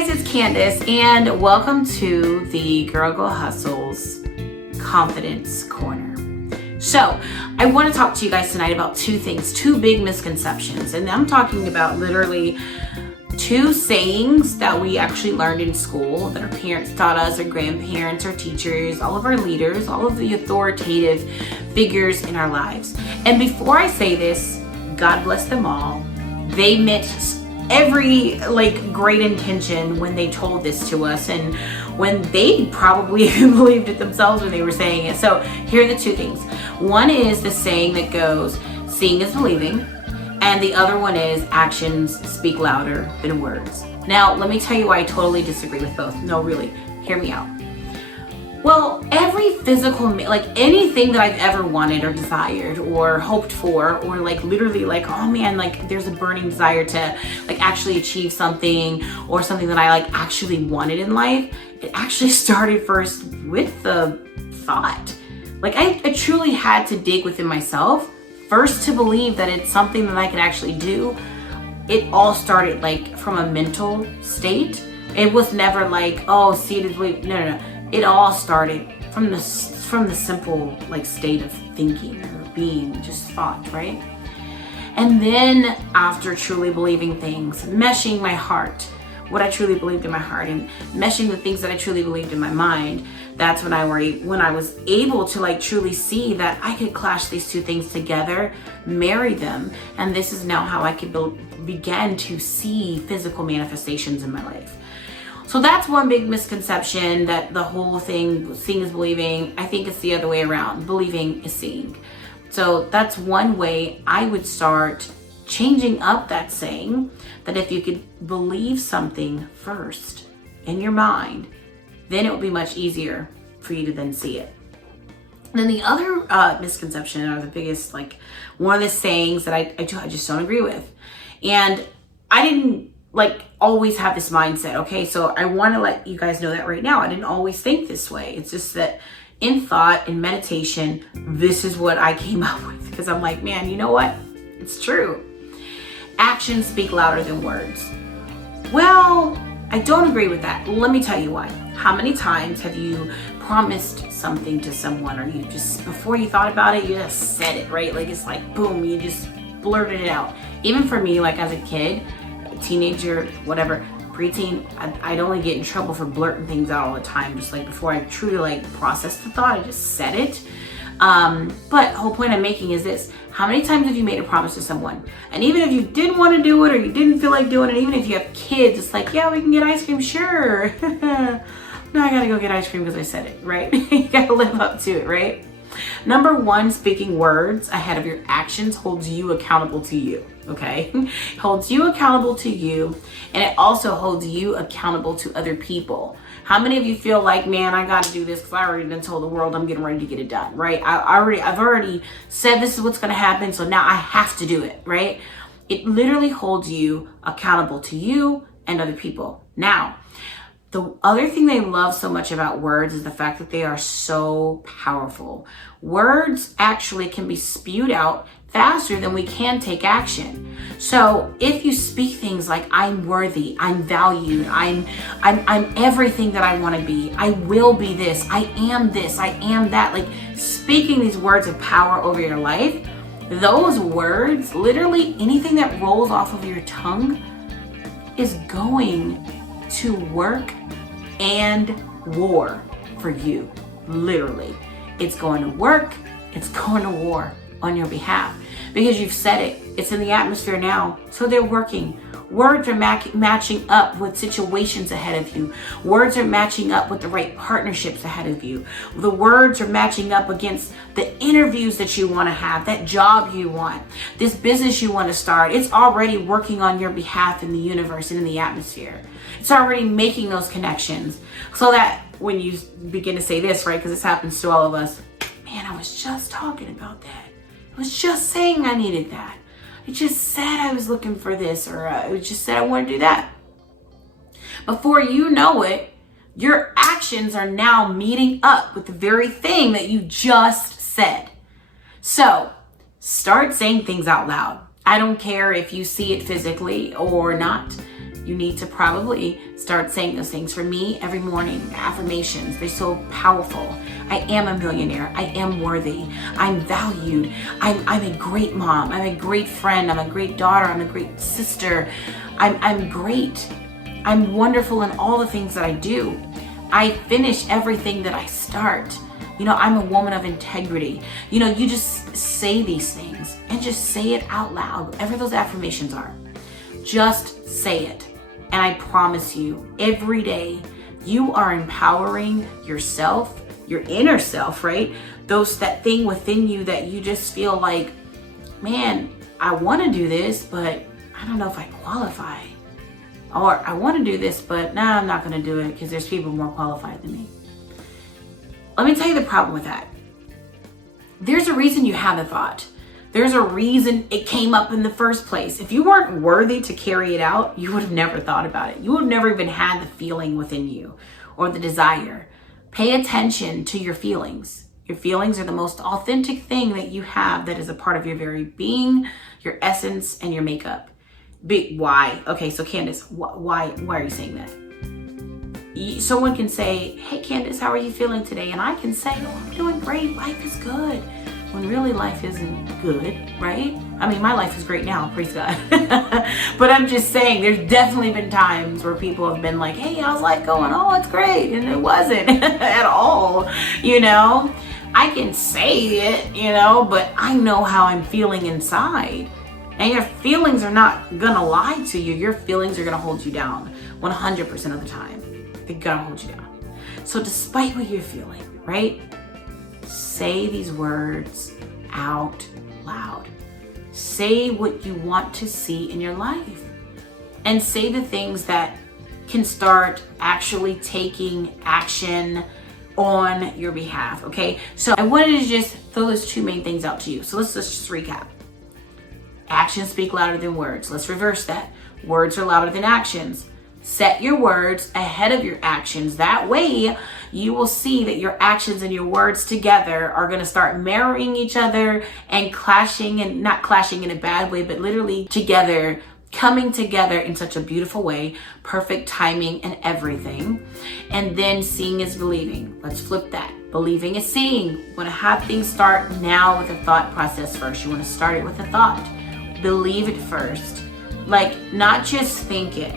guys, it's Candace, and welcome to the Girl Go Hustle's Confidence Corner. So, I want to talk to you guys tonight about two things, two big misconceptions, and I'm talking about literally two sayings that we actually learned in school, that our parents taught us, our grandparents, our teachers, all of our leaders, all of the authoritative figures in our lives. And before I say this, God bless them all. They meant every great intention when they told this to us, and when they probably believed it themselves when they were saying it. So here are the two things. One is the saying that goes, seeing is believing, and the other one is actions speak louder than words. Now, let me tell you why I totally disagree with both. No, really, hear me out. Well, every physical, anything that I've ever wanted or desired or hoped for, or literally oh man, there's a burning desire to actually achieve something, or something that I actually wanted in life, it actually started first with the thought. I truly had to dig within myself first to believe that it's something that I could actually do. It all started from a mental state. It was never oh, see it as believe. No. It all started from the simple state of thinking or being, just thought, right? And then after truly believing things, meshing my heart, what I truly believed in my heart, and meshing the things that I truly believed in my mind, that's when I was able to truly see that I could clash these two things together, marry them, and this is now how I could begin to see physical manifestations in my life. So that's one big misconception, that the whole thing, seeing is believing. I think it's the other way around. Believing is seeing. So that's one way I would start changing up that saying, that if you could believe something first in your mind, then it will be much easier for you to then see it. And then the other misconception, or the biggest, one of the sayings that I just don't agree with. And I didn't always have this mindset, okay? So I want to let you guys know that right now. I didn't always think this way. It's just that in thought, in meditation, this is what I came up with, because I'm like, man, you know what? It's true. Actions speak louder than words. Well, I don't agree with that. Let me tell you why. How many times have you promised something to someone, or you just, before you thought about it, you just said it, right? It's boom, you just blurted it out. Even for me, as a kid, teenager, whatever, preteen, I'd only get in trouble for blurting things out all the time. Just before I truly processed the thought, I just said it. But the whole point I'm making is this: how many times have you made a promise to someone, and even if you didn't want to do it, or you didn't feel like doing it, even if you have kids, it's yeah, we can get ice cream, sure. No, I gotta go get ice cream because I said it, right? You gotta live up to it, right? Number one, speaking words ahead of your actions holds you accountable to you, okay? Holds you accountable to you, and it also holds you accountable to other people. How many of you feel man, I gotta do this because I already done told the world I'm getting ready to get it done, right? I've already said this is what's gonna happen, so now I have to do it, right? It literally holds you accountable to you and other people. Now, the other thing they love so much about words is the fact that they are so powerful. Words actually can be spewed out faster than we can take action. So if you speak things like, I'm worthy, I'm valued, I'm everything that I want to be, I will be this, I am that, speaking these words of power over your life, those words, literally anything that rolls off of your tongue is going to work and war for you. Literally, it's going to work, it's going to war on your behalf, because you've said it. It's in the atmosphere now, so they're working. Words are matching up with situations ahead of you. Words are matching up with the right partnerships ahead of you. The words are matching up against the interviews that you want to have, that job you want, this business you want to start. It's already working on your behalf in the universe and in the atmosphere. It's already making those connections, so that when you begin to say this, right, because this happens to all of us, man, I was just talking about that. I was just saying I needed that. I just said I was looking for this, or I just said I want to do that. Before you know it, your actions are now meeting up with the very thing that you just said. So start saying things out loud. I don't care if you see it physically or not. you need to probably start saying those things. For me, every morning, affirmations, they're so powerful. I am a millionaire. I am worthy. I'm valued. I'm a great mom. I'm a great friend. I'm a great daughter. I'm a great sister. I'm great. I'm wonderful in all the things that I do. I finish everything that I start. I'm a woman of integrity. You just say these things and just say it out loud, whatever those affirmations are. Just say it. And I promise you, every day you are empowering yourself, your inner self, right? That thing within you that you just feel like, man, I want to do this, but I don't know if I qualify. Or I want to do this, but I'm not going to do it because there's people more qualified than me. Let me tell you the problem with that. There's a reason you have a thought. There's a reason it came up in the first place. If you weren't worthy to carry it out, you would have never thought about it. You would have never even had the feeling within you or the desire. Pay attention to your feelings. Your feelings are the most authentic thing that you have that is a part of your very being, your essence, and your makeup. Why? Okay, so Candace, why are you saying that? Someone can say, hey Candace, how are you feeling today? And I can say, oh, I'm doing great, life is good. When really life isn't good, right? I mean, my life is great now, praise God. But I'm just saying, there's definitely been times where people have been like, hey, how's life going? Oh, it's great. And it wasn't at all, I can say it, but I know how I'm feeling inside. And your feelings are not gonna lie to you. Your feelings are gonna hold you down 100% of the time. They're gonna hold you down. So despite what you're feeling, right? Say these words out loud. Say what you want to see in your life. And say the things that can start actually taking action on your behalf, okay? So I wanted to just throw those two main things out to you. So let's just recap. Actions speak louder than words. Let's reverse that. Words are louder than actions. Set your words ahead of your actions. That way, you will see that your actions and your words together are going to start mirroring each other and clashing, and not clashing in a bad way, but literally together, coming together in such a beautiful way, perfect timing and everything. And then seeing is believing. Let's flip that. Believing is seeing. You want to have things start now with a thought process first. You want to start it with a thought. Believe it first. Like, not just think it,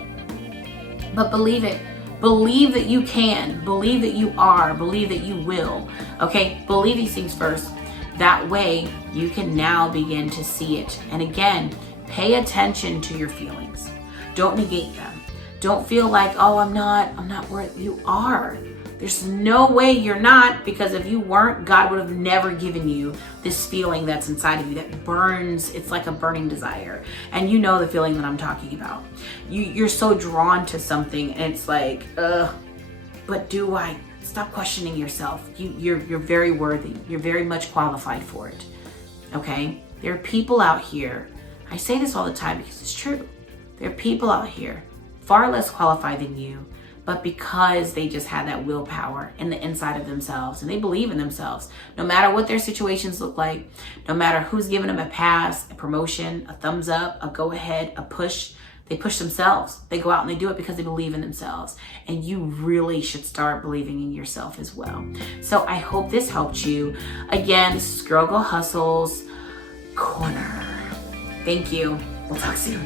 but believe it. Believe that you can. Believe that you are. Believe that you will. Okay? Believe these things first. That way, you can now begin to see it. And again, pay attention to your feelings. Don't negate them. Don't feel like, oh, I'm not worth. You are. There's no way you're not, because if you weren't, God would have never given you this feeling that's inside of you that burns. It's like a burning desire. And you know the feeling that I'm talking about. You're so drawn to something and it's like, but do I? Stop questioning yourself. You're very worthy. You're very much qualified for it. Okay? There are people out here. I say this all the time because it's true. There are people out here far less qualified than you, but because they just had that willpower in the inside of themselves and they believe in themselves, no matter what their situations look like, no matter who's giving them a pass, a promotion, a thumbs up, a go ahead, a push, they push themselves. They go out and they do it because they believe in themselves. And you really should start believing in yourself as well. So I hope this helped you. Again, this is Girl Go Hustle's Corner. Thank you. We'll talk soon.